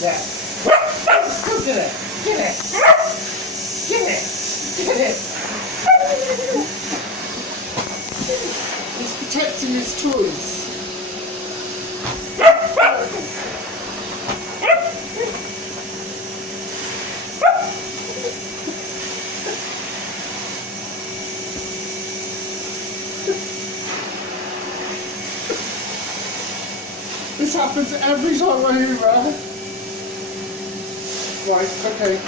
like that. Go get it. Get it. Get it. Get it. He's protecting his toys. This happens every time I hear that. Right, okay.